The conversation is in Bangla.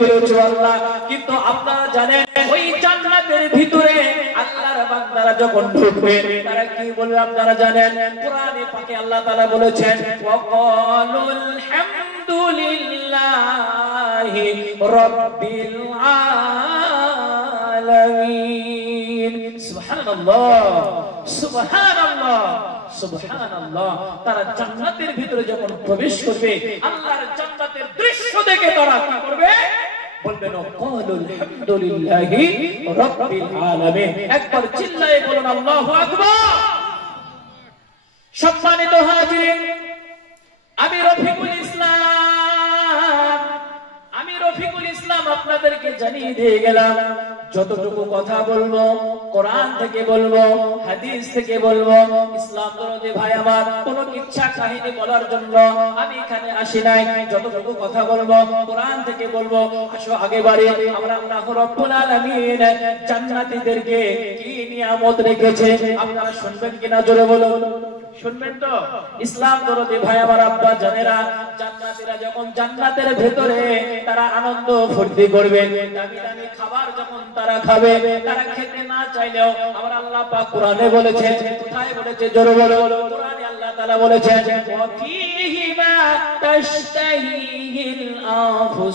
করেছো আল্লাহ, কিন্তু আপনারা জানেন ওই জান্নাতের ভিতরে আল্লাহর বান্দারা যখন ঢুকবে তারা কি বলবে আপনারা জানেন? কোরআনে পাকে আল্লাহ তাআলা বলেছেন ওয়াকালুল হামদুলিল্লাহি রাব্বিল আলামিন। সুবহানাল্লাহ সুবহানাল্লাহ সুবহানাল্লাহ। তারা জান্নাতের ভিতরে যখন প্রবেশ করবে আল্লাহর জান্নাতের দৃশ্য দেখে তারা কি করবে? বলবেন ওয়াকালুল হামদুলিল্লাহি রাব্বিল আলামিন। একবার চিল্লায়ে বলুন আল্লাহু আকবার। সম্মানিত হাজিরিন, আমি রফিকুল ইসলাম আপনাদেরকে জানিয়ে দিয়ে গেলাম, যতটুকু কথা বলবো কোরআন থেকে বলবো, হাদিস থেকে বলবো। ইসলাম দরদি ভাই আমার, কোনো কিচ্ছা কাহিনী বলার জন্য আমি এখানে আসি নাই। যতটুকু কথা বলবো কোরআন থেকে বলবো। আসো আগে বাড়ি। আমরা আল্লাহ রাব্বুল আলামিন জান্নাতীদেরকে কি নিয়ামত রেখেছে আপনারা শুনবেন কিনা জোরে বলুন। শুনবেন তো? ইসলাম দরদি ভাই আমার, আব্বা জানেরা, জান্নাতীরা যখন জান্নাতের ভেতরে তারা আনন্দ ফুর্তি করবে, দামি দামি খাবার যখন তারা খাবে, তারা খেতে না চাইলেও আমার আল্লাহ পাক কোরআনে বলেছে, কোথায় বলেছে জোরে বলো? কোরআনে আল্লাহ তাআলা বলেছেন ওয়া ফীহি মা তাশতাহিল আনফুস